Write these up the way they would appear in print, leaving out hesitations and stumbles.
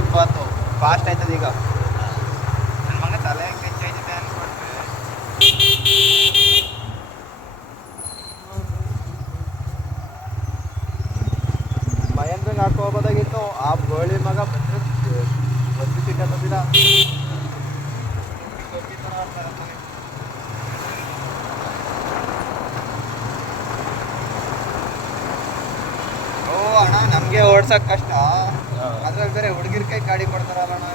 20 fast ಆಯ್ತದ ಈಗ. ನನ್ನ ಮಗ ತಲೆ ಕೆಂಚೈತಿದೆ ಅನ್ಕೊಂಡ್ರೆ ಮಹೇಂದ್ರಂಗೆ ಹಾಕೋಬೋದಾಗಿತ್ತು. ಆ ಗೋಳಿ ಮಗ ಬಂದು ಸಿಕ್ಕ ತಂದಿಲ್ಲ. ಓ ಅಣ್ಣ, ನಮಗೆ ಓಡ್ಸಕ್ ಕಷ್ಟ, ಅದ್ರಲ್ಲಿ ಬೇರೆ ಹುಡುಗಿರ್ ಕೈ ಗಾಡಿ ಕೊಡ್ತಾರಲ್ಲ ಅಣ್ಣ.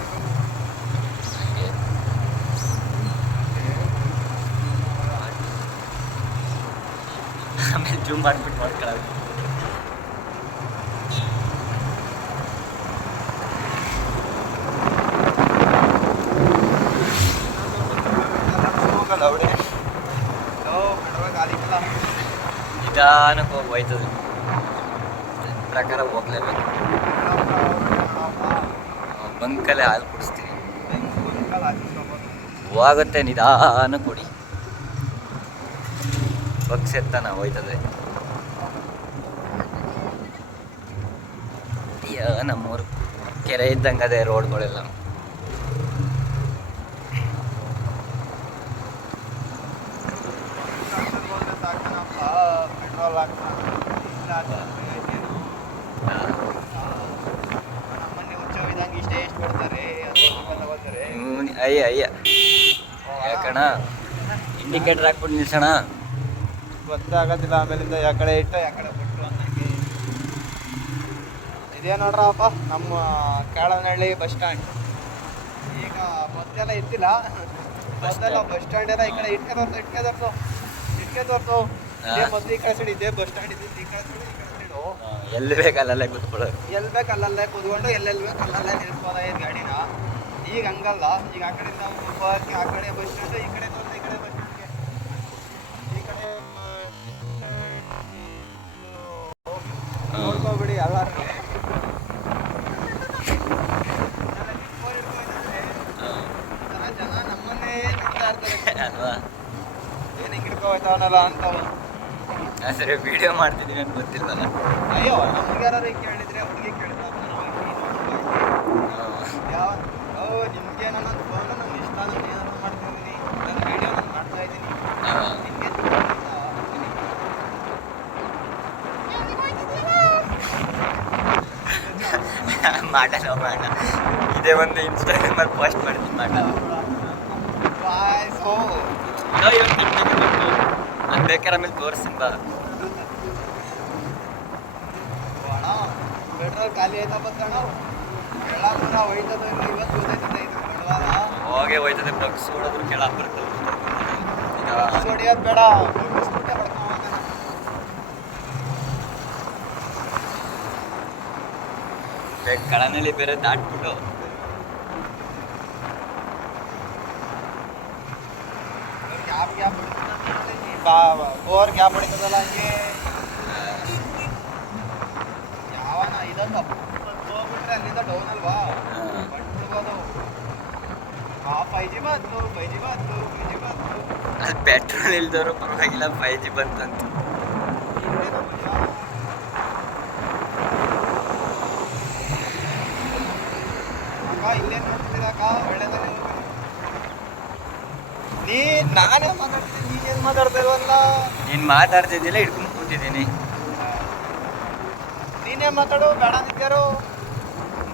ಆಮೇಲೆ ಜೂಮ್ ಮಾಡಿಬಿಟ್ಟು ಮಾಡ್ಕೊಳ್ಳೋದು. ನಿಧಾನಕ್ಕೆ ಹೋಗಿ ಹೋಯ್ತದೆ, ಪ್ರಕಾರ ಹೋಗ್ಲೇಬೇಕು. ಬಂಕಲ್ಲೇ ಹಾಲು ಕುಡಿಸ್ತೀನಿ, ಹೋಗುತ್ತೆ ನಿಧಾನ ಕೊಡಿ. ಬಗ್ಸ್ ಎತ್ತಾನ ಹೋಯ್ತದೆ. ನಮ್ಮೂರು ಕೆರೆ ಇದ್ದಂಗೆ ಅದೇ ರೋಡ್ಗಳೆಲ್ಲ. ಅಯ್ಯ ಅಯ್ಯ ಯಾಕಣ ಇಂಡಿಕೇಟರ್ ಹಾಕ್ಬಿಟ್ಟು ನಿಲ್ಸೋಣ. ಗೊತ್ತಾಗೋದಿಲ್ಲ ಆಮೇಲಿಂದ ಯಾ ಕಡೆ ಇಟ್ಟು ಯಾ ಕಡೆ ಬಿಟ್ಟು ಅನ್ನಂಗೆ. ಇದೇ ನೋಡ್ರಪ್ಪ ನಮ್ಮ ಕಾಳನಹಳ್ಳಿ ಬಸ್ ಸ್ಟ್ಯಾಂಡ್. ಈಗ ಮೊದಲೆಲ್ಲ ಇದ್ದಿಲ್ಲ, ಮೊದಲೆಲ್ಲ ಬಸ್ ಸ್ಟ್ಯಾಂಡ್ ಎಲ್ಲ ಈ ಕಡೆ ಇಟ್ಕೆ ತೋರ್ಸು ಮೊದಲು ಈ ಕಡೆ ಸೈಡ್ ಇದೇ ಬಸ್ ಸ್ಟ್ಯಾಂಡ್ ಇದ್ದಿದ್ದು. ಈ ಕಡೆ ಸೈಡು ಎಲ್ಲಿ ಬೇಕಲ್ಲೇ ಕೂತ್ಕೊಳ್ಳೋದು, ಎಲ್ಲಿ ಬೇಕು ಅಲ್ಲಲ್ಲೇ ಕೂತ್ಕೊಂಡು ಎಲ್ಲೆಲ್ಲಿ ಬೇಕು ಅಲ್ಲಲ್ಲೇ ನಿಲ್ಸ್ಬೋದ ಗಾಡಿನ. ಈಗ ಹಂಗಲ್ಲ, ಈಗ ಆ ಕಡೆಯಿಂದ ಹೋಗೋಕ್ಕೆ ಆ ಕಡೆ ಬಸ್ ಸ್ಟ್ಯಾಂಡ್, ಈ ಕಡೆ ತೋರಿಸ ಈ ಕಡೆ ಬಸ್ ಸ್ಟ್ಯಾಂಡ್ಗೆ, ಈ ಕಡೆ ನೋಡ್ಕೋಬಿಡಿ ಎಲ್ಲರೂ. ಜನ ನಮ್ಮನ್ನೇ ನಿಲ್ತಾ ಇರ್ತಾರೆ ಅಲ್ವಾ? ಏನು ಹಿಂಗೆ ಹಿಡ್ಕೋಯ್ತವನಲ್ಲ ಅಂತವ. ಸರಿ ವಿಡಿಯೋ ಮಾಡ್ತಿದ್ದೀವಿ ಅಂತ ಗೊತ್ತಿಲ್ವಲ್ಲ. ಅಯ್ಯೋ, ನಮ್ಗೆ ಯಾರು ಕೇಳಿದ್ರೆ ಹುಡುಗಿ ಕೇಳಿದ್ರೆ ಯಾವ ನಿಮ್ಗೆ ನನ್ನ ಫೋನ್ ನನ್ನ ಇಷ್ಟ, ನಾನು ಏನಾದ್ರು ಮಾಡ್ತಿದ್ದೀನಿ, ನನ್ನ ವಿಡಿಯೋ ನಾನು ಮಾಡ್ತಾ ಇದ್ದೀನಿ, ನಿಮಗೆ ಮಾಡಲ್ಲ ಮಾಡ. ಇದೇ ಒಂದು ಇನ್ಸ್ಟಾಗ್ರಾಮಲ್ಲಿ ಪೋಸ್ಟ್ ಮಾಡ್ತೀನಿ ಮಾಡಲ್ಲ. ವಾಯ್ಸು ಅದು ಬೇಕಾದ್ರೆ ಆಮೇಲೆ ತೋರಿಸ್ತೀನಿ ಬಾ. ಅಣ್ಣ ಪೆಟ್ರೋಲ್ ಖಾಲಿ ಆಯ್ತಾ ಬತ್ತಣ್ಣ, ಕೆಳಗ ಹೋಯ್ತದ ಇಲ್ಲ ಇವತ್ತು ಗೊತ್ತೈತದೆ. ಇದು ಬಡವಾದ ಹೋಗೇ ಹೋಯ್ತದೆ, ಬಗ್ಸ್ ಹೊಡೋದ್ರು ಕೆಳಗೆ ಬರ್ತದೆ. ಹೊಡಿಯೋದು ಬೇಡ, ಸ್ಕೂಟೇ ಹೊಡ್ಕೊಂಡ್ ಕಳನಲ್ಲಿ ಬೇರೆ ದಾಟ್ಬಿಟ್ಟು ಬೋರ್ ಗ್ಯಾಪ್ ಹೊಡಿತದಲ್ಲ ಹಂಗೆ. ಯಾವನ ಇದೊಂದು ಹೋಗ್ಬಿಟ್ರೆ ಅಲ್ಲಿಂದ ಡೌನ್ ಅಲ್ವಾ, ಬಿಡ್ಬೋದು. 5G ಬಂತು, 5G ಬಂತು, 5G ಬಂತು. ಅದು ಪೆಟ್ರೋಲ್ ಇಲ್ದವರು ಪರವಾಗಿಲ್ಲ, 5G ಬಂತಂತ. ಅಕ್ಕ ಇಲ್ಲೇನು ನೋಡ್ತಿದ್ದೀರಕ್ಕ, ಒಳ್ಳೆದಾನೆ. ನಾನೇ ಮಾತಾಡ್ತೀನಿ, ನೀನೇನು ಮಾತಾಡ್ತಾ ಇಲ್ವಲ್ಲ. ನೀನು ಮಾತಾಡ್ತಿದ್ದಿಲ್ಲ, ಹಿಡ್ಕೊಂಡು ಕೂತಿದ್ದೀನಿ. ನೀನೇ ಮಾತಾಡು, ಬೇಡ ನಿಂತ್ಯಾರು.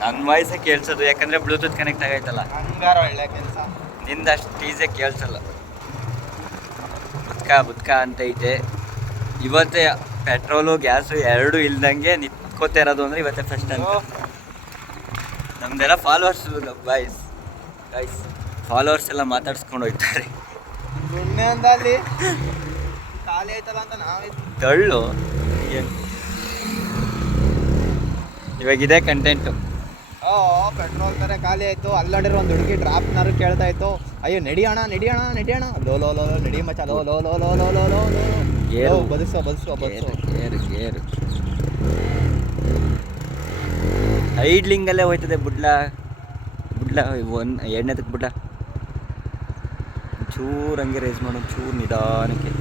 ನನ್ನ ವಾಯ್ಸೇ ಕೇಳಿಸೋದು, ಯಾಕಂದರೆ ಬ್ಲೂಟೂತ್ ಕನೆಕ್ಟ್ ಆಗೈತಲ್ಲ. ಹಂಗಾರ ಒಳ್ಳೆ ಕೆಲಸ. ನಿಂದು ಅಷ್ಟು ಈಸಿಯಾಗಿ ಕೇಳಿಸಲ್ಲ. ಬುದ್ಕ ಅಂತ ಐತೆ. ಇವತ್ತೇ ಪೆಟ್ರೋಲು ಗ್ಯಾಸು ಎರಡೂ ಇಲ್ದಂಗೆ ನಿಂತ್ಕೋತಾ ಇರೋದು ಅಂದರೆ ಇವತ್ತೇ ಫಸ್ಟ್ ಅಂತ. ನಮ್ದೆಲ್ಲ ಫಾಲೋವರ್ಸ್ ಗೈಸ್ ಫಾಲೋವರ್ಸ್ ಎಲ್ಲ ಮಾತಾಡ್ಸ್ಕೊಂಡು ಹೋಗ್ತಾರೆ. ಎಣ್ಣೆ ಅಂದ ಅಲ್ಲಿ ಖಾಲಿ ಆಯ್ತಲ್ಲ ಅಂತ ನಾವೇ ತಳ್ಳು. ಇವಾಗ ಇದೇ ಕಂಟೆಂಟು. ಪೆಟ್ರೋಲ್ ಬೇರೆ ಖಾಲಿ ಆಯಿತು. ಅಲ್ಲಡಿರೋ ಒಂದು ಹುಡುಗಿ ಡ್ರಾಪ್ನಾರು ಕೇಳ್ತಾ ಇತ್ತು, ಅಯ್ಯೋ ನಡಿಯೋಣ ಲೋ ಲೋ ಲೋ ನಡಿ ಮಚ್ಚ, ಲೋ ಲೋ ಲೋ ಲೋ ಲೋ ಲೋ ಲೋ ಲೋ ಬದುಸೋ ಗೇರು ಐಡ್ಲಿಂಗಲ್ಲೇ ಹೋಯ್ತದೆ. ಬುಡ್ಲ ಎಣ್ಣೆದಕ್ಕೆ ಬುಡ್ಲ ಚೂರು ಹಂಗೆ ರೇಸ್ ಮಾಡೋದು, ಚೂರು ನಿಧಾನಕ್ಕೆ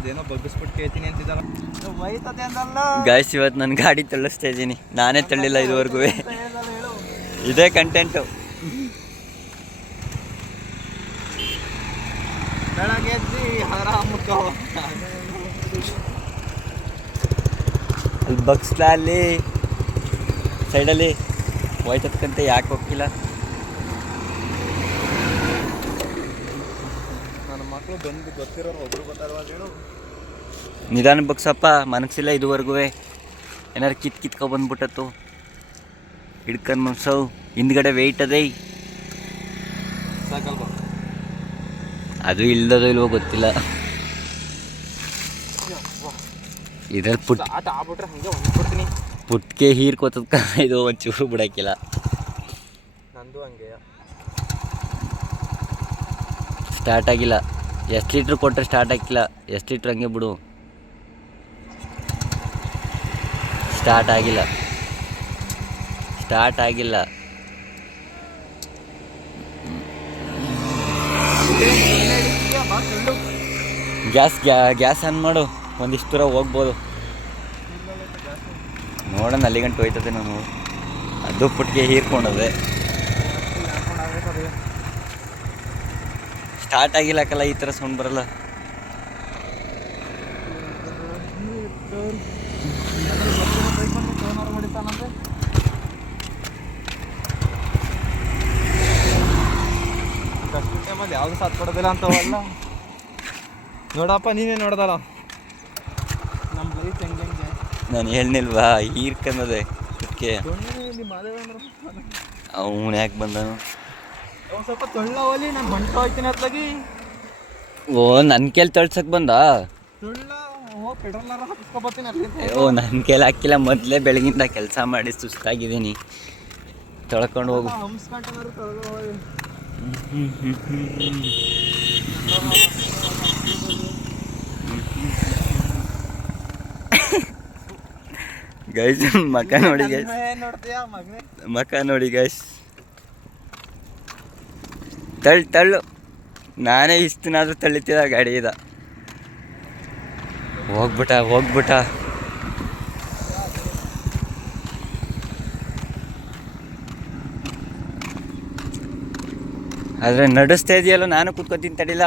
ಅದೇನೋ ಬಗ್ಗಿಸ್ಬಿಟ್ಟು ಕೇಳ್ತೀನಿ ಅಂತಿದ್ದಲ್ಲ ಹೋಯ್ತದೆ ಅಂದಲ್ಲ. ಗಾಯ್ಸ್ ಇವತ್ತು ನನ್ನ ಗಾಡಿ ತಳ್ಳಿಸ್ತಾ ಇದ್ದೀನಿ, ನಾನೇ ತಳ್ಳಿಲ್ಲ ಇದುವರೆಗೂ. ಹೇಳು ಇದೇ ಕಂಟೆಂಟು. ಬೆಳಗ್ಗೆ ಎದ್ದು ಆರಾಮಕ್ಕ ಅಲ್ಲಿ ಬಗ್ಸ್ಲಾ ಅಲ್ಲಿ ಸೈಡಲ್ಲಿ ಹೋಯ್ತಕ್ಕಂತ ಯಾಕೆ ಹೋಗ್ತಿಲ್ಲ? ನನ್ನ ಮಕ್ಕಳು ಬಂದು ಗೊತ್ತಿರೋರು ಒಬ್ರು ಗೊತ್ತಾರವಾಗ ಹೇಳು. ನಿಧಾನ ಬಗ್ಸಪ್ಪ, ಮನಸ್ಸಿಲ್ಲ ಇದುವರೆಗೂ. ಏನಾರು ಕಿತ್ಕೊ ಬಂದ್ಬಿಟ್ಟತ್ತು ಹಿಡ್ಕೊಂಡು ಮನ್ಸವು. ಹಿಂದ್ಗಡೆ ವೆಯ್ಟ್ ಅದೇ, ಸಾಕಲ್ವ? ಅದು ಇಲ್ದದೋ ಇಲ್ವೋ ಗೊತ್ತಿಲ್ಲ. ಇದ್ರಲ್ಲಿ ಆಟ ಆಗ್ಬಿಟ್ರೆ ಹಂಗೆ ಹೊಂದ್ಬಿಡ್ತೀನಿ. ಪುಟ್ಕೆ ಹೀರ್ಕೋತದ ಇದು ಒಂಚೂರು ಬಿಡೋಕ್ಕಿಲ್ಲ. ನಂದು ಹಂಗೆ ಸ್ಟಾರ್ಟ್ ಆಗಿಲ್ಲ. ಎಷ್ಟು ಲೀಟ್ರ್ ಕೊಟ್ಟರೆ ಸ್ಟಾರ್ಟ್ ಆಗಿಲ್ಲ. ಎಷ್ಟು ಲೀಟ್ರ್ ಹಂಗೆ ಬಿಡು. ಸ್ಟಾರ್ಟ್ ಆಗಿಲ್ಲ. ಗ್ಯಾಸ್ ಆನ್ ಮಾಡು, ಒಂದಿಷ್ಟು ದೂರ ಹೋಗ್ಬೋದು. ನೋಡೋಣ ಅಲ್ಲಿ ಗಂಟು ಹೋಯ್ತದೆ. ನಾನು ಅದು ಪುಟ್ಗೆ ಹೀರ್ಕೊಂಡದೆ. ಸ್ಟಾರ್ಟ್ ಆಗಿಲ್ಲಕ್ಕಲ್ಲ, ಈ ಥರ ಸೌಂಡ್ ಬರಲ್ಲ. ಯಾವ್ದು ಸಾಥ್ ಕೊಡೋದಿಲ್ಲ ಅಂತವಲ್ಲ. ನೋಡಪ್ಪ ನೀನೇ ನೋಡ್ದಲ್ಲ ನಮ್ಮ ಲೈಫ್ ಹೆಂಗೆ. ನಾನು ಹೇಳ್ನಿಲ್ವಾ ಹೀರ್ಕನ್ನದೆ ಪುಟ್ಕೆ. ಅವನು ಯಾಕೆ ಬಂದನು? ಸ್ವಲ್ಪ ತೊಳ್ಳ ಹೋಲಿ, ನಾನು ಬಂಟ ಹೋಯ್ತೀನಿ ಅತ್ಲಾಗಿ. ಓ ನನ್ನ ಕೇಳಿ ತಳ್ಸಕ್ಕೆ ಬಂದ? ತೊಳ್ಳ ಹೋಗಿ ಪೆಟ್ರೋಲ್ನಾರ ಹಾಕಿಸ್ಕೊಬತ್ತೀನಿ ಅಲ್ಲಿ. ಓ ನನ್ನ ಕೇಳಿ ಹಾಕಿಲ್ಲ, ಮೊದಲೇ ಬೆಳಗಿಂದ ಕೆಲಸ ಮಾಡಿ ಸುಸ್ತಾಗಿದ್ದೀನಿ. ತೊಳ್ಕೊಂಡು ಹೋಗು. ಹಂಸ್ಕೊಂಡ್ರು ತೊಳ್ಳ ಗೈಸ್ ಮಕ ನೋಡಿ ಗೈಸ್, ನೋಡ್ತೀಯಾ ಮಗನೇ? ಮಕ ನೋಡಿ ಗೈಸ್. ತಳ್ಳು. ನಾನೇ ಇಷ್ಟನಾದ್ರೂ ತಳ್ಳಿತಿದ್ದ ಗಾಡಿ ಇದ. ಹೋಗ್ಬಿಟ್ಟ. ಆದರೆ ನಡೆಸ್ತಾ ಇದೆಯಲ್ಲ, ನಾನು ಕೂತ್ಕೊತೀನಿ ತಡಿಲ್ಲ.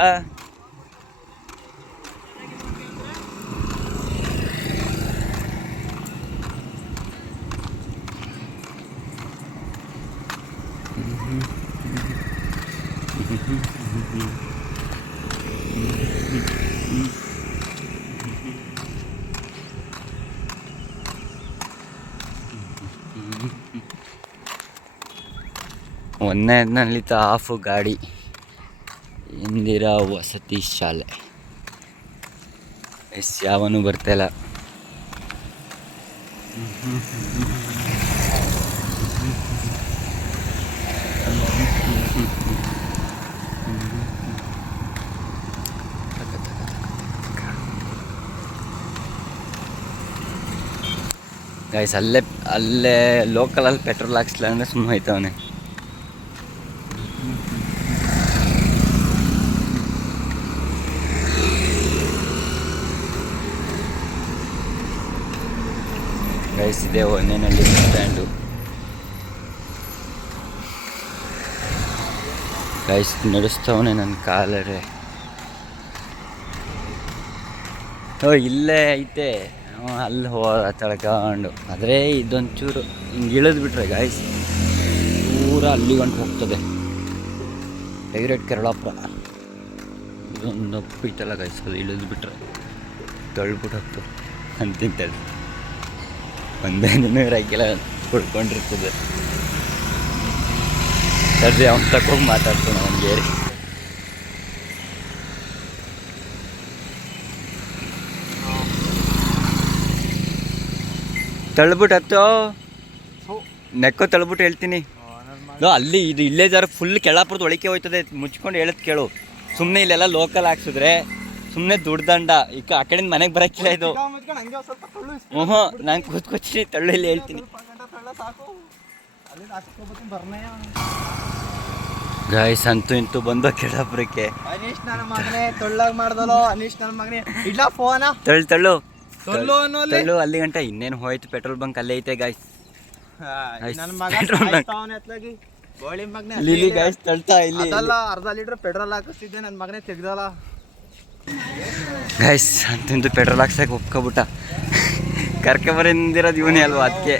ಒಂದನೇದಲ್ಲಿ ಆಫು ಗಾಡಿ. ಇಂದಿರಾ ವಸತಿ ಶಾಲೆ. ಯಾವನು ಬರ್ತಾಯಿಲ್ಲ. ಗೈಸ್ ಅಲ್ಲೇ ಲೋಕಲಲ್ಲಿ ಪೆಟ್ರೋಲ್ ಹಾಕ್ಸ್ಲ ಅಂದರೆ ಸುಮ್ಮನೆ ಹೋಯ್ತವನೆ. ಗೈಸ್ ಇದೆ ಹೊನ್ನೇನಹಳ್ಳಿ ಬಸ್ ಸ್ಟ್ಯಾಂಡು. ಗೈಸ್ ನಡೆಸ್ತವನೆ ನನ್ನ ಕಾಲರೆ. ಇಲ್ಲೇ ಐತೆ, ಅಲ್ಲಿ ತಳ್ಕೊಂಡು. ಆದರೆ ಇದೊಂಚೂರು ಹಿಂಗೆ ಇಳಿದ್ಬಿಟ್ರೆ ಗಾಯ್ಸ್ ಪೂರ ಅಲ್ಲಿ ಗಂಟು ಹೋಗ್ತದೆ. ಡೈರೆಕ್ಟ್ ಕೆರಳಾಪುರ. ಇದೊಂದು ಅಪ್ಪು ಐತಲ್ಲ ಗಾಯ್ಸ್, ಅದು ಇಳಿದ್ಬಿಟ್ರೆ ತಳ್ಬಿಟ್ಟು ಹೋಗ್ತದೆ ಅಂತಿಂತೇಳಿ. ಒಂದೇ ದಿನ ಇರೋಕ್ಕೆಲ್ಲ ಕುಡ್ಕೊಂಡಿರ್ತದೆ. ಸರಿ ಅವ್ನು ತಕೋಗಿ ಮಾತಾಡ್ತಾನೆ ಅವನಿಗೆ. ತಳ್ಬಿಟ್ಟು ಹತ್ತೋ ನೆಕ್ಕೋ ತಳ್ಬಿಟ್ಟು ಹೇಳ್ತೀನಿ. ಅಲ್ಲಿ ಇದು ಇಲ್ಲೇ ಜರ ಫುಲ್ ಕೆಳಾಪುರದ ಒಳಕ್ಕೆ ಹೋಯ್ತದೆ. ಮುಚ್ಕೊಂಡು ಹೇಳದ್ ಕೇಳು. ಸುಮ್ಮನೆ ಇಲ್ಲೆಲ್ಲ ಲೋಕಲ್ ಹಾಕ್ಸಿದ್ರೆ ಸುಮ್ಮನೆ ದುಡ್ದಂಡ. ಈಗ ಆ ಕಡೆಯಿಂದ ಮನೆಗೆ ಬರೋಕ್ಕಿಲ್ಲ ಇದು. ನಾನು ಕೂತ್ಕೊತೀನಿ, ತಳ್ಳು ಇಲ್ಲಿ ಹೇಳ್ತೀನಿ. ಗಾಯ್ಸ್ ಅಂತೂ ಇಂತೂ ಬಂದು ಕೆಳಪುರಕ್ಕೆ. ಅನೀಶ್ ನನ್ನ ಮಗನೇ ತೊಳ್ಳಾಗ ಮಾಡ್ದಲೋ. ಅನೀಶ್ ನನ್ನ ಮಗನೇ ಇಡ್ಲ ಫೋನ ತಳ್ಳು ತೊಳ್ಳು ಅಲ್ಲಿ ಗಂಟ ಇನ್ನೇನು ಹೋಯ್ತು. ಪೆಟ್ರೋಲ್ ಬಂಕ್ ಅಲ್ಲೇ ಐತೆ ಗಾಯ್ಸ್. ನನ್ನ ಮಗ ಗೋಳಿ ಮಗನೇ ಇಲ್ಲಿ ಗಾಯ್ಸ್ ತಳ್ತಾ ಇಲ್ಲಿ ಅದಲ್ಲ ಅರ್ಧ ಲೀಟರ್ ಪೆಟ್ರೋಲ್ ಹಾಕಿಸ್ತಿದ್ದೆ ನನ್ನ ಮಗನೇ ತೆಗ್ದಲ್ಲ. ಗಾಯ್ಸ್ ಅಂತೂ ಪೆಟ್ರೋಲ್ ಹಾಕ್ಸಕ್ಕೆ ಒಪ್ಕೊಬಿಟ್ಟ. ಕರ್ಕೊಂಬರಿಂದಿರೋದು ಇವನೇ ಅಲ್ವಾ, ಅದಕ್ಕೆ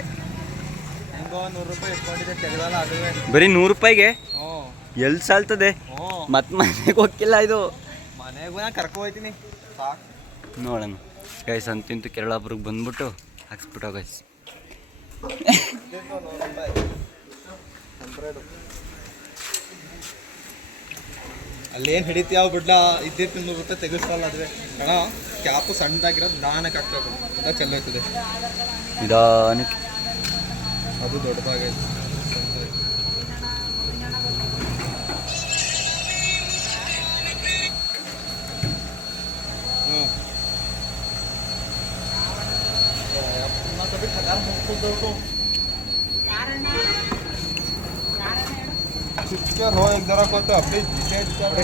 ಹೆಂಗೋ 100 ರೂಪಾಯಿ ಇಸ್ಕೊಂಡಿದ್ದೆ ತೆಗ್ದಲ್ಲ. ಅದುವೇ ಬರೀ 100 ರೂಪಾಯಿಗೆ ಹ್ಞೂ ಎಲ್ಲಿ ಸಾಲ್ತದೆ. ಮತ್ತೆ ಮನೆಗೆ ಹೋಗಿಲ್ಲ ಇದು, ಮನೆಗೂ ನಾನು ಕರ್ಕೊ ಹೋಗ್ತೀನಿ ಸಾಕು. ನೋಡೋಣ ಗೈಸ್ ಅಂತೂ ಕೇರಳಾಪುರಕ್ಕೆ ಬಂದ್ಬಿಟ್ಟು ಹಾಕ್ಸ್ಬಿಟ್ಟು ಗೈಸ್. ಅಲ್ಲೇನು ಹಿಡಿತೀಯಾವ ಬಿಡ್ಲ ಇದ್ದಿತ್ತು 100 ರೂಪಾಯಿ ತೆಗಿಸ್ತಾರಲ್ಲ ಅದುವೇ ಕಣ. ಕ್ಯಾಪು ಸಣ್ಣದಾಗಿರೋದು ನಿಧಾನಕ್ಕೆ ಆಗ್ತದೆ, ಅದು ಚೆಲ್ಲ ಹೋಯ್ತದೆ. ನಿಧಾನಕ್ಕೆ ಅದು ದೊಡ್ಡದಾಗೈತೆ. हो एक जरा को तो अपनी डिसाइड कर.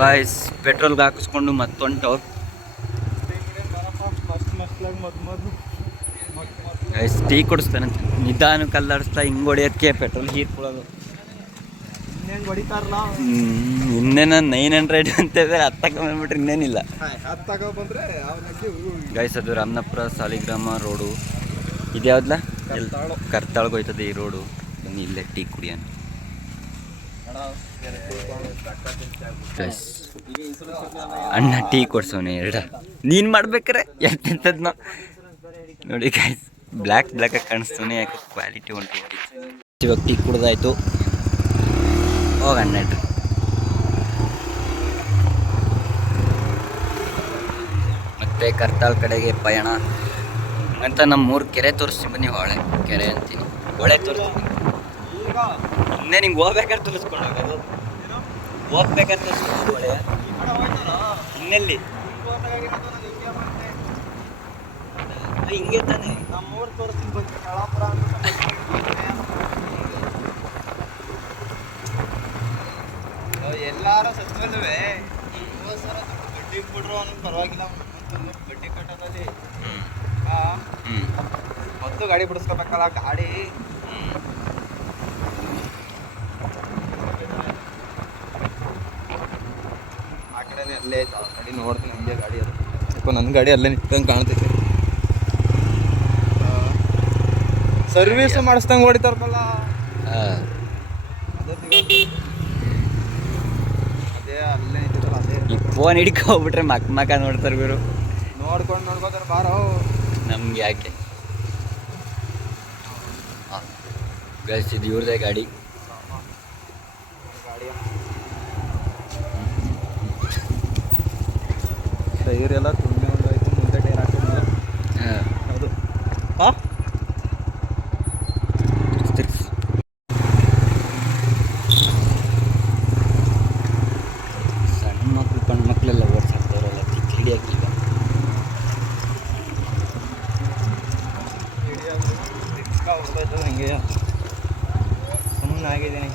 ಬಾಯ್ಸ್ ಪೆಟ್ರೋಲ್ಗೆ ಹಾಕಿಸ್ಕೊಂಡು ಮತ್ತೊಂಟು ಗೈಸ್ ಟೀ ಕೊಡಿಸ್ತಾನಂತೆ. ನಿಧಾನಕ್ಕೆ ಅಲ್ಲಾಡಿಸ್ತಾ ಹಿಂಗೆ ಹೊಡಿಯೋದಕ್ಕೆ ಪೆಟ್ರೋಲ್ ಹೀರ್ಕೊಳ್ಳೋದು. ಇನ್ನೇನು ಹೊಡಿತಾರಲ್ಲ ಇನ್ನೇನು 900 ಅಂತೇಳಿ 10 ತಗೊಂಡ್ಬಿಟ್ರೆ ಇನ್ನೇನಿಲ್ಲ. 10 ತಗೊಬಂದ್ರೆ ಗೈಸ್ ಅದು ರಾಮನಾಪುರ ಸಾಲಿಗ್ರಾಮ ರೋಡು. ಇದ್ಯಾವ್ದಲ್ಲ ಕರ್ತಾಳ್ಗೆ ಹೋಯ್ತದೆ ಈ ರೋಡು. ಬನ್ನಿ ಇಲ್ಲೇ ಟೀ ಕುಡಿಯೋಣ. ಅಣ್ಣ ಟೀ ಕೊಡ್ಸೋನೆ 2 ನೀನು ಮಾಡ್ಬೇಕಾರೆ ಎಂತೆಂಥದ್ನ ನೋಡಿ ಗೈಸ್. ಬ್ಲ್ಯಾಕಾಗಿ ಕಾಣಿಸ್ತಾನೆ, ಯಾಕೆ ಕ್ವಾಲಿಟಿ ಉಂಟು. ಇವಾಗ ಟೀ ಕುಡ್ದಾಯ್ತು, ಹೋಗಣ್ಣ. ಮತ್ತೆ ಕರ್ತಾಳ್ ಕಡೆಗೆ ಪಯಣ ಅಂತ ನಮ್ಮ 3 ಕೆರೆ ತೋರಿಸ್ತೀನಿ ಬನ್ನಿ. ಹೊಳೆ ಕೆರೆ ಅಂತೀನಿ, ಹೊಳೆ ತೋರಿಸ್ತೀನಿ. ಇನ್ನೇ ನಿಂಗೆ ಹೋಗ್ಬೇಕಾದ್ರೆ ತೋರಿಸ್ಕೊಂಡು ಹೋಗೋದು, ಹೋಗ್ಬೇಕಾದ್ರೆ ತೋರಿಸ್ಕೊಂಡು ಹೊಳೆ ಇನ್ನೆಲ್ಲಿ ಹಿಂಗೆ ತಾನೆ. ನಮ್ಮೂರು ತೋರಿಸ್ತೀನಿ ಬಂದು ಕಳ್ಳಾಪುರ ಎಲ್ಲಾರು ಸತ್ವಲ್ವೇ ಸರ ಬಡ್ಡಿ ಬಿಡ್ರು ಅನ್ನೋದು ಪರವಾಗಿಲ್ಲ. ಬಡ್ಡಿ ಕಟ್ಟೋದಲ್ಲಿ ಮೊದಲು ಗಾಡಿ ಬಿಡಿಸ್ಕೋಬೇಕಲ್ಲ. ಗಾಡಿ ಆ ಕಡೆನೇ ಅಲ್ಲೇ ಐತೆ. ಆ ಗಾಡಿ ನೋಡ್ತೀನಿ ಹಂಗೆ. ಗಾಡಿ ಅದು ಸ್ವಲ್ಪ ನನ್ನ ಗಾಡಿ ಅಲ್ಲೇ ನಿಂತಂಗೆ ಕಾಣ್ತೈತೆ. ಸರ್ವಿಸ್ ಮಾಡಿಸ್ದಂಗೆ ಹೊಡಿತಾರಲ್ಲ ಅದೇ ಅಲ್ಲೇ ನಿಂತಿದ್ದಲ್ಲ ಅದೇ. ಈ ಫೋನ್ ಹಿಡ್ಕೊಬಿಟ್ರೆ ಮಕ್ಕ ನೋಡ್ತಾರೆ ಗುರು. ನೋಡ್ಕೋತಾರೆ ಬಾರೋ. ನಮ್ಗೆ ಯಾಕೆ ಗೈಸ್ ಇದು ಇವ್ರದೇ ಗಾಡಿ. ಟೈರೆಲ್ಲ ತುಂಬಿ ಒಂದಾಯ್ತು. ಮುಂದೆ ಟೈರ್ ಹಾಕಿದ್ರು. ಹೌದು ಸಣ್ಣ ಮಕ್ಕಳು ಕಣ್ಣು ಮಕ್ಕಳೆಲ್ಲ ಓಡಿಸಾಕ್ತವ್ರಲ್ಲ, ತಿಕ್ಕ ಹಿಡಿಯಾಕಿಲ್ಲ. ಹೊಡೆದೋಯ್ತು ಹಿಂಗೆ ಸುಮ್ಮನೆ ಆಗಿದ್ದೀನಿ.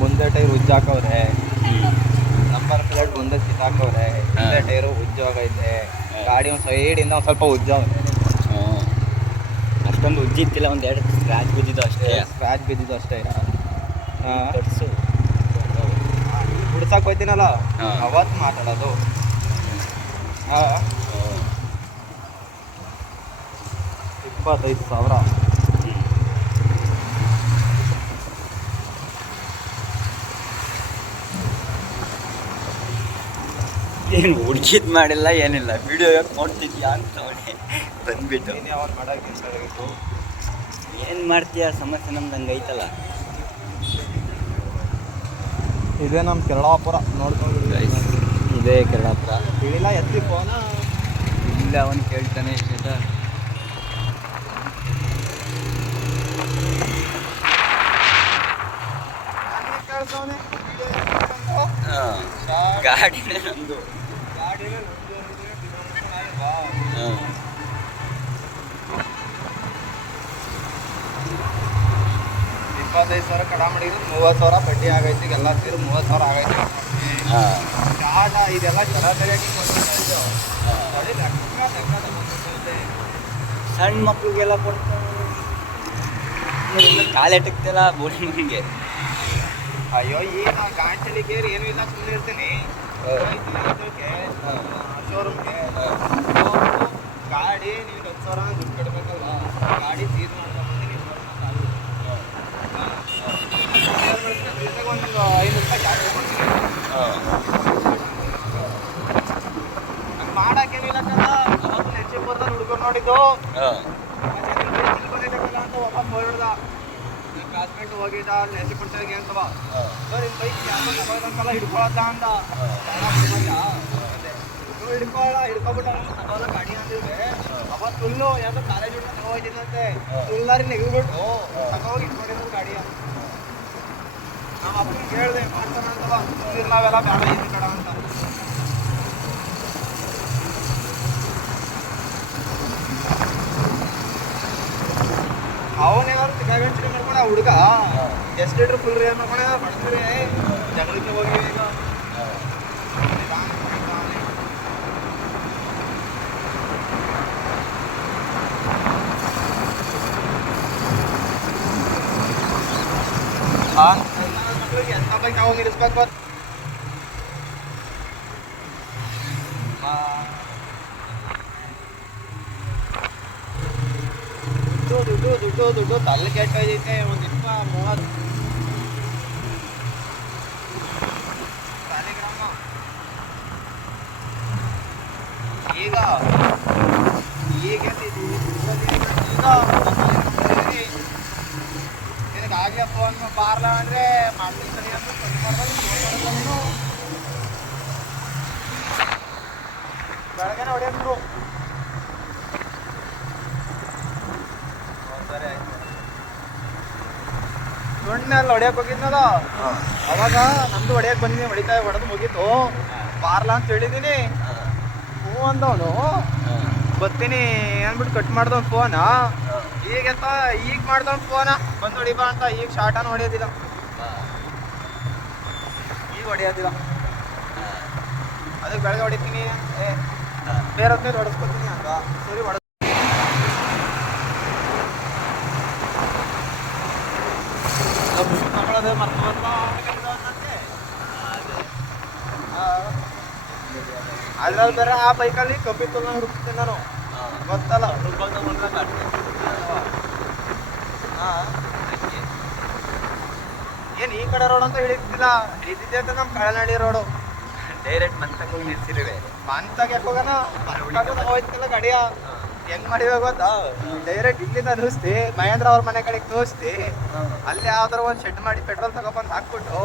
ಮುಂದೆ ಟೈರ್ ಉಜ್ಜಾಕವ್ರೆ, ನಂಬರ್ ಪ್ಲೇಟ್ ಮುಂದೆ ಕಿತ್ತಾಕವ್ರೆ, ಹಿಂದೆ ಟೈರು ಉಜ್ಜೋಗೈತೆ. ಗಾಡಿ ಒಂದು ಸೈಡಿಂದ ಒಂದು ಸ್ವಲ್ಪ ಉಜ್ಜವ್ರೆ. ಅಷ್ಟೊಂದು ಉಜ್ಜಿತ್ತಿಲ್ಲ, 1-2 ಸ್ಕ್ರಾಚ್ ಬಿದ್ದಿದ್ದು ಅಷ್ಟೇ. ಸ್ಕ್ರಾಚ್ ಬಿದ್ದಿದ್ದು ಅಷ್ಟೇ. ಬಿಡ್ಸಕ್ಕೆ ಹೋಗ್ತೀನಲ್ಲ ಅವತ್ತು ಮಾತಾಡೋದು. 25,000. ಏನು ಹುಡುಕಿದ್ ಮಾಡಿಲ್ಲ ಏನಿಲ್ಲ, ವಿಡಿಯೋ ಯಾಕೆ ನೋಡ್ತಿದ್ಯಾ ಅಂತ ನೋಡಿ ಬಂದ್ಬಿಟ್ಟು. ಏನು ಮಾಡ್ತೀಯ, ಸಮಸ್ಯೆ ನಮ್ದು ಹಂಗೆ ಐತಲ್ಲ. ಇದೇ ನಮ್ಮ ಕೆರಳಾಪುರ ನೋಡ್ಕೊಂಡು ಇದೆ ಕೆರಳಾಪುರ. ತಿಳಿಲ್ಲ ಎತ್ತಿ ಫೋನ. ಇಲ್ಲ ಅವನು ಕೇಳ್ತಾನೆ ಶ್ವೇತ. ಕೇಳ್ಸವನೆ ಗಾಡಿನೇ ನಂದು. ಗಾಡಿನೇ 25,000 ಕಡ ಮಾಡಿದ್ರು 30,000 ಬಡ್ಡಿ ಆಗೈತಿ. ಎಲ್ಲ ಸೇರಿ 30,000 ಆಗೈತಿ. ಚಾಟ ಇದೆಲ್ಲ ಸರಾಸರಿಯಾಗಿ ಸಣ್ಣ ಮಕ್ಳಿಗೆಲ್ಲ ಕೊಡ್ತಾರೆ. ಕಾಲೆಟಕ್ತಿಲ್ಲ ಬೋಲಿಂಗಿಗೆ. ಅಯ್ಯೋ ಈಗ ಗಾಡಿ ಚಲಿಕೇರಿ ಏನೂ ಇಲ್ಲ, ಸುಮ್ಮನೆ ಇರ್ತೀನಿ ಶೋರೂಮ್ಗೆ. ಗಾಡಿ ನೀವು 10,000 ದುಡ್ಡು ಕಟ್ಬೇಕಲ್ಲ. ಗಾಡಿ ಸೀಸ್ ಮಾಡ್ಕೊಂಡ್ಬಂದು ನೀವು ಒಂದು 5 ರೂಪಾಯಿ ಜಾಸ್ತಿ ಕೊಡ್ತೀನಿ. ಹಂಗೆ ಮಾಡಕ್ಕೇನಿಲ್ಲ ಕಲ್ಲ. ಅವತ್ತು ನೆಚ್ಚೆ ಬರ್ತಾನೆ ಹುಡ್ಕೊಂಡು ನೋಡಿದ್ದು ಬಂದಿದ್ದಕ್ಕಲ್ಲ ಅಂತ ವಾಪಸ್ ಹೊರಡ್ದ. ನನ್ನ ಕ್ಲಾಸ್ಮೇಟ್ ಹೋಗಿದ್ದ ಅಲ್ಲಿ ನೆಚ್ಚೆ ಕೊಡ್ತಾರೆ ಅಂತವ. ಸರ್ ನಿಮ್ಮ ಬೈಕ್ ಯಾಕಲ್ಲ ಹಿಡ್ಕೊಳತ್ತ ಅಂದ. ಹಿಡ್ಕೊಬಿಟ್ಟ ತಗೋಲ್ಲ ಗಾಡಿ ಅಂದಿದ್ರೆ ಅವತ್ತು ಫುಲ್ಲು ಯಾವ್ದೋ ಕಾಲೇಜ್ ಹುಡುಗ ತಗೋಯ್ತಿದ್ದಂತೆ. ಫುಲ್ಲಾರಿ ನೆಗೆದ್ಬಿಟ್ಟು ತಗೋಗಿ ಇಟ್ಕೊಂಡಿದ್ರು ಗಾಡಿಯ. ನಮ್ಮ ಅಪ್ಪನ ಕೇಳಿದೆ ಮಾಡ್ತಾನ ಅಂತವ. ನಾವೆಲ್ಲ ಬೇಡ ಏನು ಕಡ ಅಂತ. ಅವನೇನಾದ್ರು ಸಿಕ್ಕಾಗಂಚಿ ಮಾಡ್ಕೊಂಡ ಆ ಹುಡುಗ. ಎಷ್ಟು ಲೀಟ್ರ್ ಫುಲ್ ರೇರ್ ಮಾಡ್ಕೊಂಡ ಬಡ್ಸ್ರೆ ಜಗಳಕ್ಕೆ ಹೋಗಿ ಈಗ. ಮಕ್ಕಳಿಗೆ ಎಂತ ಬೈಕ್ ನಾವು ನಿಲ್ಲಿಸ್ಬೇಕು. ದುಡ್ಡು ದುಡ್ಡು ದುಡ್ಡು ತಲೆ ಕೆಟ್ಟೈತೆ. ಒಂದು 20-30 ಸಾಲಿಗ್ರಾಮ. ಈಗ ನಿನಗಾಗಲೇ ಫೋನ್ ಬಾರ್ಲ ಅಂದರೆ ಮಾಡ್ತೀನಿ ಅಂತ ಬೆಳಗ್ಗೆನೆ ಹೊಡೆಯಂದ್ರು. ಸರಿ ಆಯ್ತು. ಸೊಣ್ಣೆಲ್ಲ ಹೊಡ್ಯಕ್ಕೆ ಹೋಗಿದ್ನಲ್ಲ ಅವಾಗ ನಮ್ದು ಹೊಡ್ಯಕ್ಕೆ ಬಂದಿದ್ದೀನಿ. ಹೊಡೆದು ಮುಗೀತು. ಬಾರ್ಲ ಅಂತ ಹೇಳಿದ್ದೀನಿ. ಹ್ಞೂ ಅಂದವನು ಬರ್ತೀನಿ ಅಂದ್ಬಿಟ್ಟು ಕಟ್ ಮಾಡ್ದವ್ನು ಫೋನ. ಈಗೆಂತ ಈಗ ಮಾಡ್ದವ್ನು ಫೋನ ಬಂದು ಹೊಡಿಬಾ ಅಂತ. ಈಗ ಶಾರ್ಟನ್ನು ಹೊಡೆಯೋದಿಲ್ಲ, ಈಗ ಹೊಡೆಯೋದಿಲ್ಲ. ಅದಕ್ಕೆ ಬೆಳಗ್ಗೆ ಹೊಡಿತೀನಿ ಬೇರೆ ಹೊತ್ತಲ್ಲಿ ಹೊಡೆಸ್ಕೊತೀನಿ ಅಂತ. ಸರಿ ಹೊಡೆದ ತಗೊಳ್ಳೋದೇ ಮರ್ತು ಅದ್ರಲ್ಲಿ ಬೇರೆ ಆ ಬೈಕಲ್ಲಿ ಕಪಿತುಲ್ನ ಹುಡುಕ್ತೀನಿ ನಾನು. ಗೊತ್ತಲ್ಲ ಏನು ಈ ಕಡೆ ರೋಡ್ ಅಂತ ಹಿಡಿತಿಲ್ಲ. ಹಿಡಿದಿದ್ದೆ ಅಂತ ನಮ್ಮ ಕಳನಹಳ್ಳಿ ರೋಡು. ಡೈರೆಕ್ಟ್ ಮಂತಾಗ ಹೋಗಿ ನಿಲ್ಸಿರುವೆ. ಮಂತಾಗ ಯಾಕೆ ಹೋಗೋಣ? ಹೋಯ್ತಿಲ್ಲ ಗಾಡಿಯ. ಹೆಂಗ್ ಮಾಡಿವಾಗ ಗೊತ್ತಾ? ಡೈರೆಕ್ಟ್ ಇಲ್ಲಿಂದ ನಿಲ್ಲಿಸ್ತಿ ಮಹೇಂದ್ರ ಅವ್ರ ಮನೆ ಕಡೆಗೆ ತೋರಿಸ್ತಿ. ಅಲ್ಲಿ ಯಾವ್ದಾರ ಒಂದು ಶೆಡ್ ಮಾಡಿ ಪೆಟ್ರೋಲ್ ತಗೊಬಂದು ಹಾಕ್ಬಿಟ್ಟು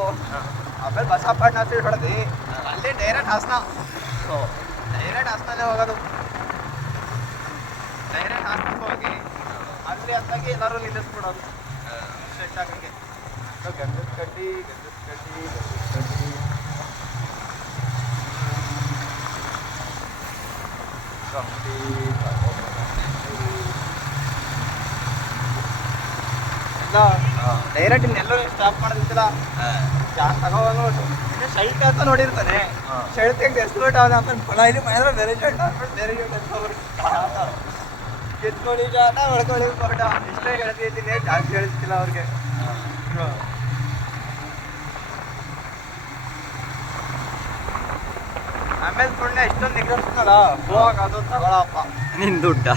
ಆಮೇಲೆ ಬಸಪ್ಪಣ್ಣ ಸೀಟ್ ಹೊಡೆದಿ ಅಲ್ಲಿ ಡೈರೆಕ್ಟ್ ಹಾಸನ. ಡೈರೆಕ್ಟ್ ಹಾಸನೇ ಹೋಗೋದು. ಡೈರೆಕ್ಟ್ ಹಾಸನಕ್ಕೆ ಹೋಗಿ ಅಲ್ಲಿ ಹತ್ತಾಗಿ ಎಲ್ಲರೂ ನಿಲ್ಲಿಸ್ಬಿಡೋದು ಸೆಟ್ ಆಗಂಗೆ. ಗಂಧದ ಕಡ್ಡಿ ಡೈರೆಕ್ಟ್ ಇನ್ನೆಲ್ಲೂ ಸ್ಟಾಪ್ ಮಾಡೋದಿಲ್ಲ. ಜಾಸ್ತಿ ತಗೋಬೋದು. ಶರ್ಟ್ ಅಂತ ನೋಡಿರ್ತಾನೆ. ಶರ್ಟ್ ಹೆಂಗೆ ಎಸ್ಬಿಟ್ಟು ಅವನ ಅಂತ ಇಲ್ಲಿ ಮಹೇಂದ್ರ ಬೇರೆ ಶರ್ಟ್ ಹಾಕ್ಬಿಟ್ಟು ಬೇರೆ ಕಿತ್ಕೊಳ್ಳಿ ಜಾಟ ಹೊಡ್ಕೊಳ್ಳಿ ಫೋಟ. ಇಷ್ಟೇ ಹೇಳ್ತಿದ್ದೀನಿ, ಜಾಸ್ತಿ ಹೇಳ್ತಿಲ್ಲ ಅವ್ರಿಗೆ. ಆಮೇಲೆ ಸುಮ್ಮನೆ ಇಷ್ಟೊಂದು ನಿಗ್ರಹಿಸ್ತಾರ ಹೋಗ ಅದು ತಗೊಳಪ್ಪ. ನಿನ್ನ ದುಡ್ಡ?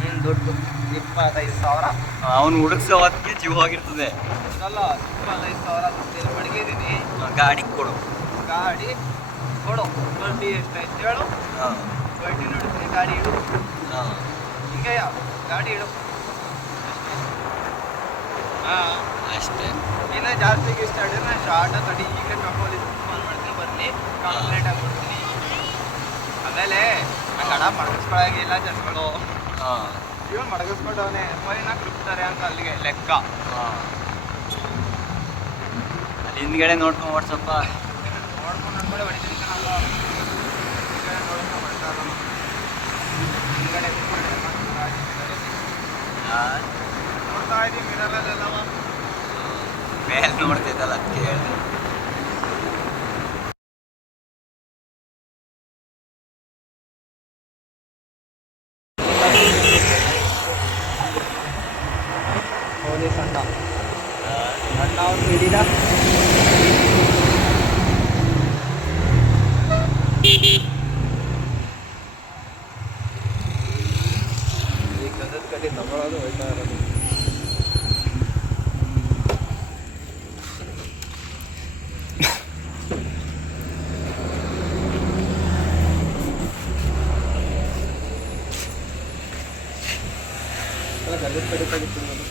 ನಿನ್ನ ದುಡ್ಡು 25,000. ಅವ್ನು ಹುಡುಕ್ಸೋ ಹೊತ್ತಿಗೆ ಜೀವ ಹೋಗಿರ್ತದೆ. ಅಲ್ಲ 25,000 ದುಡ್ಡು ಮಡಗಿದ್ದೀನಿ. ಗಾಡಿ ಕೊಡು. ಗಾಡಿ ಕೊಡು. ಬಡ್ಡಿ ಎಷ್ಟಾಯ್ತು ಹೇಳು. ಬಡ್ಡಿ ನೋಡ್ತೀನಿ. ಗಾಡಿ ಇಡು. ಹಿಂಗೆ ಗಾಡಿ ಇಡು. ಹಾಂ ಅಷ್ಟೇ. ಇನ್ನೂ ಜಾಸ್ತಿಗೆ ಇಷ್ಟ ಹೇಳಿದ್ರೆ ನಾನು ಶಾರ್ಟ ತಡಿ ಈಗ ಕಂಪೋಲಿ ಫೋನ್ ಮಾಡ್ತೀನಿ. ಬನ್ನಿ ಕಂಪ್ಲೇಂಟ್ ಆಗ್ಬಿಡ್ತೀನಿ. ಆಮೇಲೆ ಗಡ ಮಡಗಿಸ್ಕೊಳಗಿಲ್ಲ ಜನಗಳು. ಹಾಂ ಇವನು ಮಡಗಿಸ್ಕೊಂಡವನೇ ಫೈನ ಕೃಪ್ತಾರೆ ಅಂತ ಅಲ್ಲಿಗೆ ಲೆಕ್ಕ. ಅಲ್ಲಿ ಹಿಂದ್ಗಡೆ ನೋಡ್ಕೊಂಡು ಓಡ್ಸಪ್ಪ. ನೋಡ್ಕೊಂಡು ನೋಡ್ಕೊಳ್ಳೆ ಹೊಡಿತೀನಿ ಕಣಲ್ಲ. ಹಿಂದ್ಗಡೆ ನೋಡ್ಕೊಂಡು ಹೊಡಿತಾರ. ಹಿಂದ್ಗಡೆ ನೋಡ್ತಾ ಇದ್ದೀವಿ ಮಿರರಲ್ಲೆಲ್ಲವ. ಮೇಲೆ ನೋಡ್ತಿದ್ದಲ್ಲ ಕೇಳಿ. ಪೊಲೀಸ್ ಅಣ್ಣ ಅಣ್ಣ ಅವ್ರು ಹಿಡಿದ. ಈ ಗಂಧದ ಕಡ್ಡಿ ತಗೊಳ್ಳೋದು ಹೋಯ್ತಾ ಇರೋದು. ಗಂಧದ ಕಡ್ಡಿ ತೆಗಿತೀನಿ.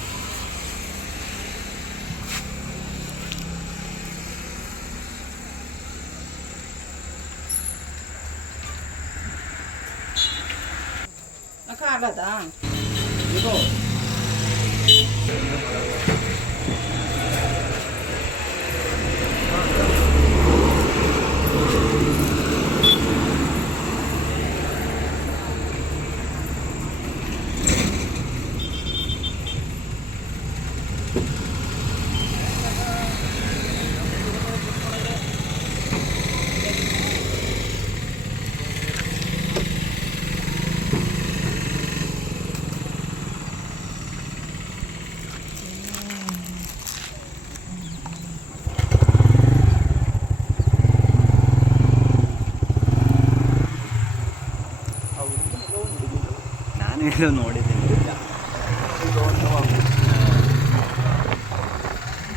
ಆಗದಾ ಇದು ನಾನು ಎಲ್ಲೋ ನೋಡಿದ್ದೀನಿ.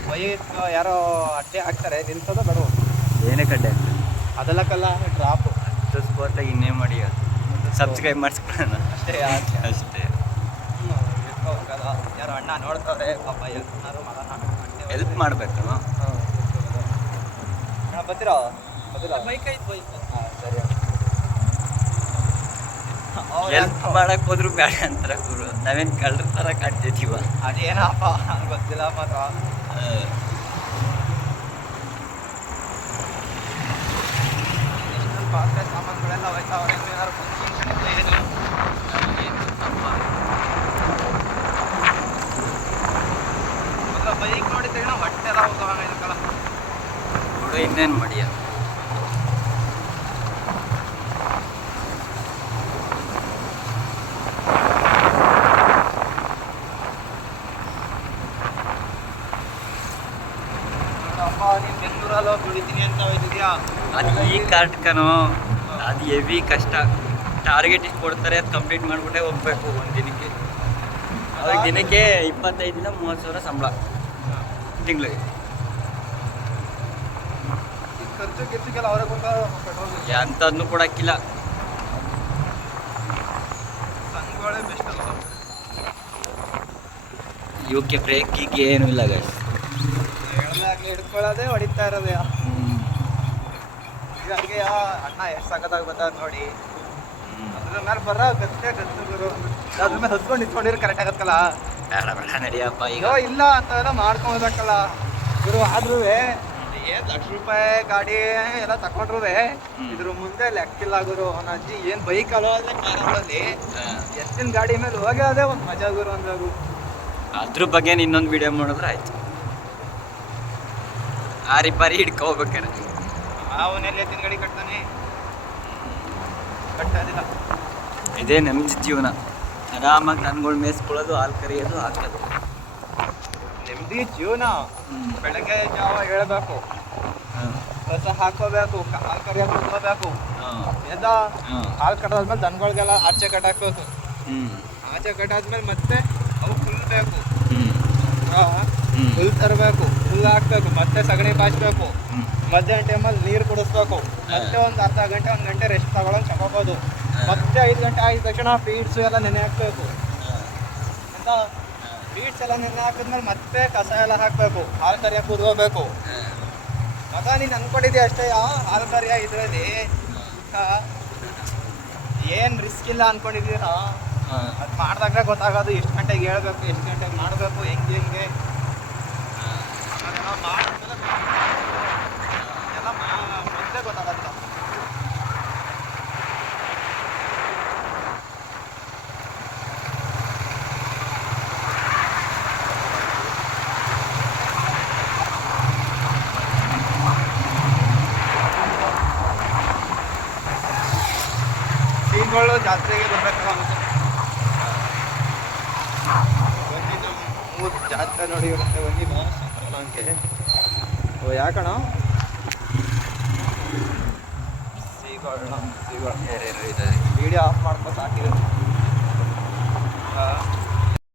ವೈಟ್ ಯಾರೋ ಅಟ್ಟೆ ಹಾಕ್ತಾರೆ ನಿಲ್ಸೋದ ಬೇಡ ಏನೇ ಕಡ್ಡೆ ಅದೆಲ್ಲ ಕಲ್ಲ ಡ್ರಾಪು ಸ್ಪೋರ್ಟಾಗಿ ಇನ್ನೇ ಮಾಡಿ ಸಬ್ಸ್ಕ್ರೈಬ್ ಮಾಡಿಸ್ಕೊಳ್ಳೋಣ ಅಷ್ಟೇ. ಅಷ್ಟೇ. ಯಾರೋ ಅಣ್ಣ ನೋಡ್ತಾರೆ ಪಾಪ ಹೆಲ್ಪ್ ಮಾಡಬೇಕು. ಅಣ್ಣ ಬರ್ತೀರಾ ಬರ್ತೀರಾ ಬೈಕ್ ಐತೆ ಬೈಕ್. ಹಾಂ ಸರಿ. ಹೆಲ್ಪ್ ಮಾಡಕ್ ಹೋದ್ರು ಬೇಡ ಅಂತಾರ ಗುರು. ನಾವೇನ್ ಕಳ್ರ ತರ ಕಾಣ್ತಿದೀವ. ಅದೇನಪ್ಪ ಹಂಗೆ ಗೊತ್ತಿಲ್ಲ ಮಾತ್ರ. ಎಷ್ಟೊಂದು ಪಾತ್ರೆ ಸಾಮಾನುಗಳೆಲ್ಲ ಹೋಯ್ತಾವ್ರೆ. ಏನಾದ್ರು ಫಂಕ್ಷನ್ ಏನು ಬೈಕ್ ನೋಡಿದ್ರೆ ಏನೋ ಹೊಟ್ಟೆ ಎಲ್ಲ ಹೋಗೋಣ ಇದಕ್ಕಲ್ಲ. ನೋಡು ಇನ್ನೇನು ಮಾಡಿಯ. ಅಪ್ಪ ನೀನು ಬೆಂಗಳೂರಲ್ಲಿ ಹೋಗಿ ದುಡಿತೀನಿ ಅಂತ ಹೋಯ್ತಿದ್ಯಾ. ಅದು ಈ ಕಾರ್ಟ್ಕನೋ ಅದು ಹೆವಿ ಕಷ್ಟ. ಟಾರ್ಗೆಟ್ ಇಷ್ಟು ಕೊಡ್ತಾರೆ, ಅದು ಕಂಪ್ಲೀಟ್ ಮಾಡಿಬಿಟ್ಟೆ ಹೋಗ್ಬೇಕು ಒಂದು ದಿನಕ್ಕೆ. ಅವಾಗ ದಿನಕ್ಕೆ 25 30 ಸಾವಿರ ಸಂಬಳ ತಿಂಗಳಿಗೆ. ಈ ಖರ್ಚು ಗಿರ್ಚಿಗೆಲ್ಲ ಅವರೇ ಕೊಡ್ತಾರೆ ಪೆಟ್ರೋಲ್. ಅಂಥದ್ನು ಕೊಡಕ್ಕಿಲ್ಲ. ಸಂಘಗಳೇ ಬೆಸ್ಟ್ ಅಲ್ಲ. ಇವಕ್ಕೆ ಬ್ರೇಕಿಗೆ ಏನೂ ಇಲ್ಲ ಗೈಸ್. ಹೇಳ್ದಾಗ್ಲಿ ಹಿಡ್ಕೊಳ್ಳೋದೇ ಹೊಡಿತಾ ಇರೋದೇ. ಈಗ ಹಂಗೆ ಅಣ್ಣ ಎಷ್ಟು ಸಖತ್ತಾಗಿ ಬರ್ತಾರೆ ನೋಡಿ. ಅದ್ರ ಮೇಲೆ ಬರೋ ಗತ್ತೆ ಗುರು. ಅದ್ರ ಮೇಲೆ ಹತ್ಕೊಂಡು ನಿಂತ್ಕೊಂಡಿರೋ ಕರೆಕ್ಟ್ ಆಗತ್ತಲ್ಲ. ಬೇಡ ಬೇಡ ನಡಿಯಪ್ಪ ಈಗ. ಈಗ ಇಲ್ಲ ಅಂತೆಲ್ಲ ಮಾಡ್ಕೊಳ್ಬೇಕಲ್ಲ ಗುರು. ಆದ್ರೂ ಏನು ಲಕ್ಷ ರೂಪಾಯಿ ಗಾಡಿ ಎಲ್ಲ ತಕೊಂಡ್ರು ಇದ್ರ ಮುಂದೆ ಲೆಕ್ಕಿಲ್ಲ ಗುರು. ಅವನ ಅಜ್ಜಿ ಏನು ಬೈಕ್ ಅಲ್ಲೋದ್ರೆ ಕಾರಲ್ಲಿ ಎತ್ತಿನ ಗಾಡಿ ಮೇಲೆ ಹೋಗಿ ಅದೇ ಒಂದು ಮಜಾ ಗುರು ಅಂದಾಗ. ಅದ್ರ ಬಗ್ಗೆ ಇನ್ನೊಂದು ವಿಡಿಯೋ ಮಾಡಿದ್ರೆ ಆಯ್ತು. ಆರಿ ಪಾರಿ ಹಿಡ್ಕೋಬೇಕಾರೆ ಅವನೆಲ್ಲ ಎತ್ತಿನ ಗಾಡಿ ಕಟ್ತಾನೆ, ಕಟ್ಟೋದಿಲ್ಲ. ಇದೇ ನೆಮ್ಮದಿ ಜೀವನ. ಆರಾಮಾಗಿ ದನಗಳು ಮೇಯಿಸ್ಕೊಳ್ಳೋದು, ಹಾಲು ಕರಿಯೋದು, ಹಾಕೋದು ನೆಮ್ಮದಿ ಜೀವನ. ಬೆಳಗ್ಗೆ ಜಾವ ಹೇಳ್ಬೇಕು, ಕಸ ಹಾಕೋಬೇಕು, ಹಾಲು ಕರಿಯೋಕೆ ಹೋಗ್ಬೇಕು. ಎದ್ದ ಹಾಲು ಕಟ್ಟೋದ್ಮೇಲೆ ದನಗಳಿಗೆಲ್ಲ ಆಚೆ ಕಟ್ಟಾಕ್ಬೇಕು. ಆಚೆ ಕಟ್ಟಾದ್ಮೇಲೆ ಮತ್ತೆ ಅವು ಫುಲ್ ಬೇಕು, ಹುಲ್ ತರಬೇಕು, ಹುಲ್ ಹಾಕ್ಬೇಕು, ಮತ್ತೆ ಸಗಣಿ ಬಾಚ್ಬೇಕು. ಮಧ್ಯಾಹ್ನ ಟೈಮಲ್ಲಿ ನೀರು ಕುಡಿಸ್ಬೇಕು. ಮತ್ತೆ ಒಂದು ಅರ್ಧ ಗಂಟೆ 1 ಗಂಟೆ ರೆಸ್ಟ್ ತಗೊಳ್ಳೋದು ಚಕೋಬೋದು. ಮತ್ತೆ 5 ಗಂಟೆ ಆಗಿದ ತಕ್ಷಣ ಫೀಡ್ಸು ಎಲ್ಲ ನೆನೆ ಹಾಕ್ಬೇಕು ಅಂತ. ಫೀಡ್ಸ್ ಎಲ್ಲ ನೆನೆ ಹಾಕಿದ್ಮೇಲೆ ಮತ್ತೆ ಕಸ ಎಲ್ಲ ಹಾಕಬೇಕು, ಹಾಲು ಕರಿಯೋಕೆ ಕೂತ್ಕೋಬೇಕು. ಮಗ ನೀನು ಅನ್ಕೊಂಡಿದ್ಯಾ ಅಷ್ಟೇ ಹಾಲು ಕರಿಯ ಇದರಲ್ಲಿ ಏನು ರಿಸ್ಕ್ ಇಲ್ಲ ಅನ್ಕೊಂಡಿದ್ದೀನೋ ಅದು ಮಾಡಿದಾಗ ಗೊತ್ತಾಗೋದು ಎಷ್ಟು ಗಂಟೆಗೆ ಹೇಳ್ಬೇಕು, ಎಷ್ಟು ಗಂಟೆಗೆ ಮಾಡಬೇಕು, ಹೆಂಗೆ ಅದೆಲ್ಲ ಮಾಡಿದ್ಮೇಲೆ ಎಲ್ಲ ಮೊದಲೇ ಗೊತ್ತಾಗೋದಿಲ್ಲ. ಸೀನ್ಗಳು ಜಾತ್ರೆಗೆ ಬರ್ಬೇಕಲ್ಲ ಮತ್ತೆ ಬನ್ನಿ ನಮ್ಮ ಮೂರು ಜಾತ್ರೆ ನೋಡಿ ಇರುತ್ತೆ ಬನ್ನಿ ಅಂಕೆ ಓ ಯಾಕಣ ಸೀಗಳು ಏನೇನು ಇದೆ ವಿಡಿಯೋ ಆಫ್ ಮಾಡ್ಕೊಂಡು ಸಾಕಿದ್ರು